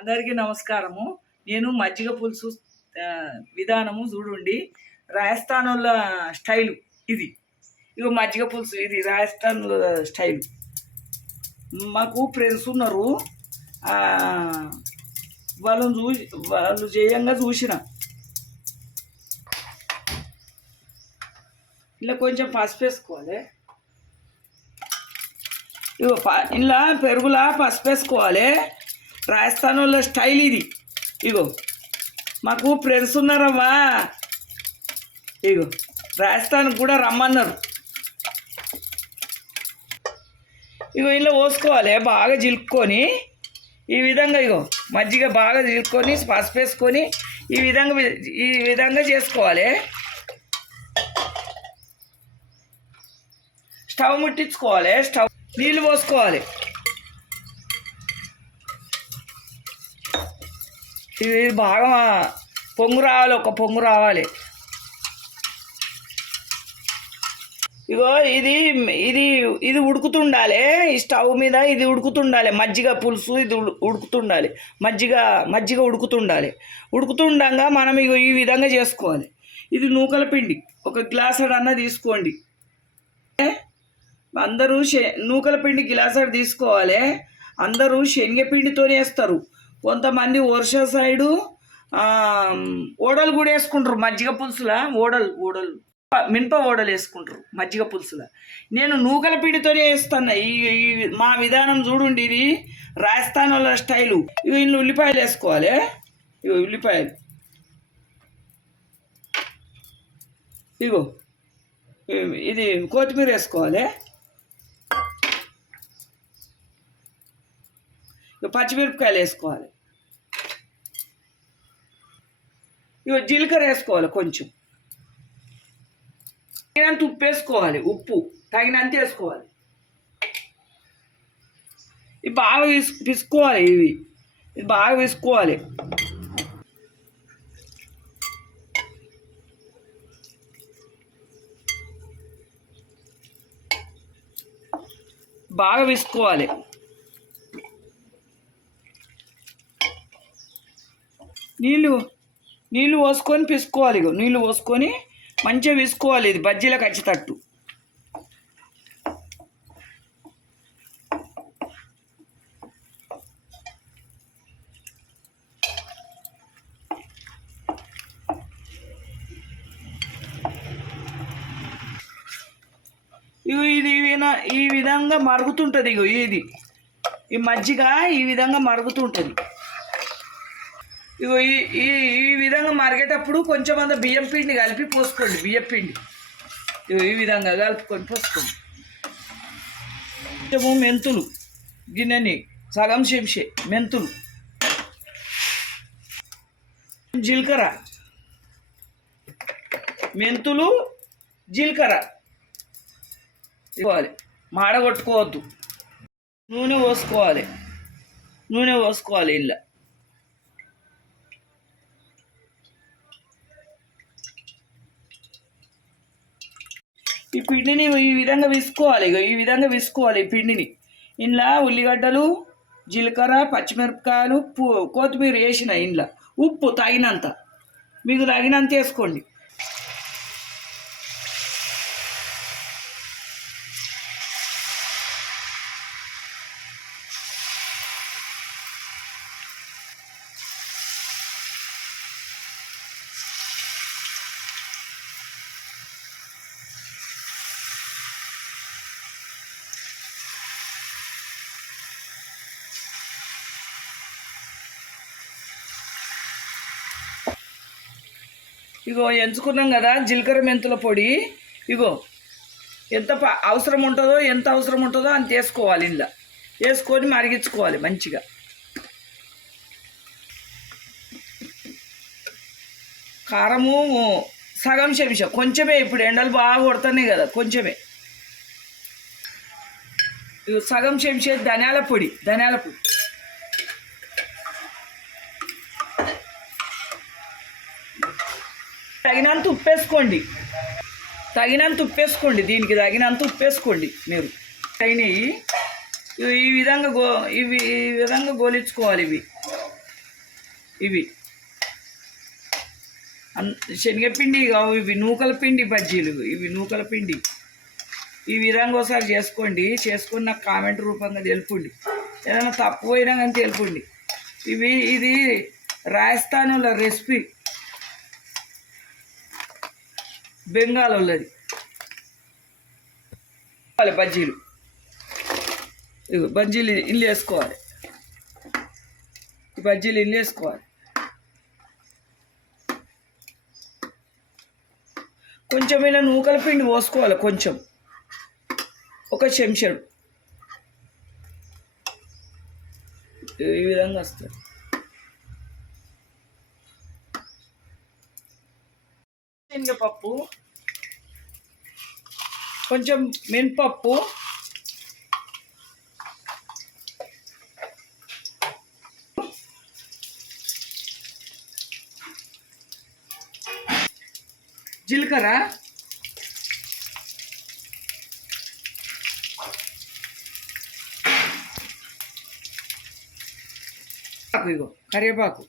అందరికీ నమస్కారము. నేను మజ్జిగ పులుసు విధానము చూడండి. రాజస్థాన్ల స్టైలు ఇది. ఇగో మజ్జిగ పులుసు ఇది రాజస్థాన్ స్టైలు. మాకు ఫ్రెండ్స్ ఉన్నారు, వాళ్ళు చేయంగా చూసిన. ఇలా కొంచెం పసుపు వేసుకోవాలి. ఇగో ఇలా పెరుగులా పసుపు వేసుకోవాలి. రాజస్థాన్ వాళ్ళ స్టైల్ ఇది. ఇగో మాకు ఫ్రెండ్స్ ఉన్నారమ్మా, ఇగో రాజస్థాన్ కూడా రమ్మన్నారు. ఇగో ఇలా పోసుకోవాలి, బాగా జిలుక్కొని ఈ విధంగా. ఇగో మజ్జిగ బాగా జిలుక్కొని పసుపు వేసుకొని ఈ విధంగా చేసుకోవాలి. స్టవ్ ముట్టించుకోవాలి. స్టవ్ నీళ్ళు పోసుకోవాలి. ఇది బాగా పొంగు రావాలి, ఒక పొంగు రావాలి. ఇగో ఇది ఇది ఇది ఉడుకుతుండాలి. ఈ స్టవ్ మీద ఇది ఉడుకుతుండాలి. మజ్జిగ పులుసు ఇది ఉడుకుతుండాలి. మజ్జిగ ఉడుకుతుండాలి. ఉడుకుతుండగా మనం ఇగో ఈ విధంగా చేసుకోవాలి. ఇది నూకల పిండి ఒక గ్లాసెడ్ అన్న తీసుకోండి. అందరూ నూకల పిండి గ్లాసెడ్ తీసుకోవాలి. అందరూ శనగపిండితోనే వేస్తారు. కొంతమంది వర్ష సైడు ఓడలు కూడా వేసుకుంటారు మజ్జిగ పులుసులా. ఓడలు మినప ఓడలు వేసుకుంటారు మజ్జిగ పులుసులా. నేను నూకల పిండితోనే వేస్తాను. ఈ మా విధానం చూడండి, ఇది రాజస్థాన్ వాళ్ళ స్టైలు. ఇవి ఇన్ని ఉల్లిపాయలు వేసుకోవాలి. ఇగో ఉల్లిపాయలు, ఇగో ఇది కొత్తిమీర వేసుకోవాలి. పచ్చిమిరపకాయలు వేసుకోవాలి. ఇగో జీలకర్ర వేసుకోవాలి. కొంచెం తగినంత ఉప్పు వేసుకోవాలి. ఉప్పు తగినంత వేసుకోవాలి. ఇవి బాగా పిసుకోవాలి. ఇది బాగా పిసుకోవాలి. బాగా పిసుకోవాలి. నీళ్ళు పోసుకొని పిసుకోవాలి. ఇగో నీళ్ళు పోసుకొని మంచిగా పిసుకోవాలి. ఇది బజ్జీలకు వచ్చేటట్టు. ఇగో ఇది ఈ విధంగా మరుగుతుంటుంది. ఇగో ఈ మజ్జిగ ఈ విధంగా మరుగుతుంటుంది. ఇగో ఈ విధంగా మరిగేటప్పుడు కొంచెం అంత బియ్యం పిండి కలిపి పోసుకోండి. బియ్యం పిండి ఇగో ఈ విధంగా కలుపుకొని పోసుకోండి. కొంచెము మెంతులు, గిన్నెని సగం చెంచా మెంతులు, జీలకర్ర, జీలకర్ర ఇవ్వాలి. మాడగొట్టుకోవద్దు. నూనె పోసుకోవాలి. ఇలా ఈ పిండిని ఈ విధంగా విసుకోవాలి. ఇక ఈ విధంగా విసుకోవాలి. ఈ పిండిని ఇంట్లో ఉల్లిగడ్డలు, జీలకర్ర, పచ్చిమిరపకాయలు, కొత్తిమీర వేసిన. ఇంట్లో ఉప్పు తగినంత, మీకు తగినంత వేసుకోండి. ఇగో ఎంచుకున్నాం కదా జీలకర్ర మెంతుల పొడి. ఇగో ఎంత అవసరం ఉంటుందో అంత వేసుకోవాలి. ఇందులో వేసుకొని మరిగించుకోవాలి మంచిగా. కారము సగం చెంచా, కొంచెమే. ఇప్పుడు ఎండలు బాగా కొడుతున్నాయి కదా, కొంచెమే. ఇగో సగం చెంచా ధనియాల పొడి. తగినంత ఉప్పేసుకోండి. దీనికి తగినంత ఉప్పేసుకోండి మీరు. అయినవి ఈ విధంగా గోలించుకోవాలి. ఇవి ఇవి శనగపిండి కావు, ఇవి నూకల పిండి బజ్జీలు, ఇవి నూకల పిండి. ఈ విధంగా ఒకసారి చేసుకోండి, చేసుకుని నాకు కామెంట్ రూపంగా తెలుపండి. ఏదైనా తప్పు పోయినా కానీ తెలుపండి. ఇది రాజస్థాన్ వాళ్ళ రెసిపీ, బెంగాల్ వాళ్ళది బజ్జీలు. ఇవి బజ్జీలు ఇల్లు వేసుకోవాలి, ఈ బజ్జీలు ఇల్లు వేసుకోవాలి. కొంచెం ఇలా నూకల పిండి పోసుకోవాలి, కొంచెం ఒక చెంచాడు. ఈ విధంగా వస్తుంది. శనగపప్పు, కొంచెం మినపప్పు, జీలకర్ర, ఇగో కరివేపాకు.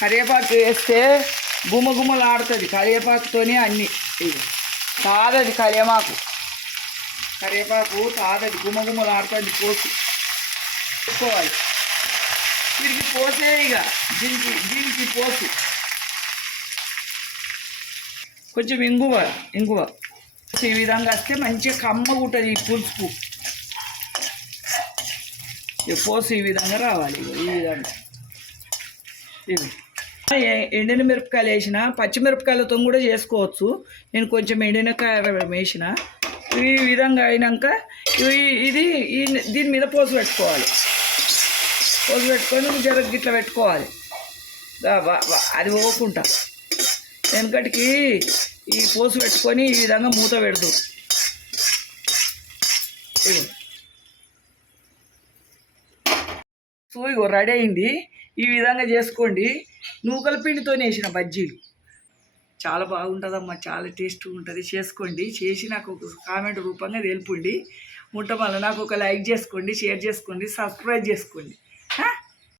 కరివేపాకు వేస్తే గుమ్మగుమ్మలాడుతుంది కరివేపాకుతోనే అన్నీ. ఇది తాదది కరివేపాకు తాదది, గుమ్మగుమ్మలాడుతుంది. పోసుకోవాలి, వీరికి పోసే ఇక దీనికి పోసు. కొంచెం ఇంగువ ఈ విధంగా వస్తే మంచిగా కమ్మగా ఉంటుంది ఈ పులుసు. పోసి ఈ విధంగా రావాలి, ఈ విధంగా. ఇవి ఎండిన మిరపకాయలు వేసిన, పచ్చిమిరపకాయలతో కూడా చేసుకోవచ్చు. నేను కొంచెం ఎండినకాయ వేసిన. ఈ విధంగా అయినాక దీని మీద పోసి పెట్టుకోవాలి. పోసి పెట్టుకొని జర గిట్ల పెట్టుకోవాలి, అది పోకుండా. వెనకటికి ఈ పోసు పెట్టుకొని ఈ విధంగా మూత పెడదు. ఇగో రెడీ అయింది. ఈ విధంగా చేసుకోండి. నూకల పిండితో వేసిన బజ్జీలు చాలా బాగుంటుందమ్మా, చాలా టేస్ట్గా ఉంటుంది. చేసుకోండి, చేసి నాకు ఒక కామెంట్ రూపంగా తెలుపండి. మళ్ళీ నాకు ఒక లైక్ చేసుకోండి, షేర్ చేసుకోండి, సబ్స్క్రైబ్ చేసుకోండి.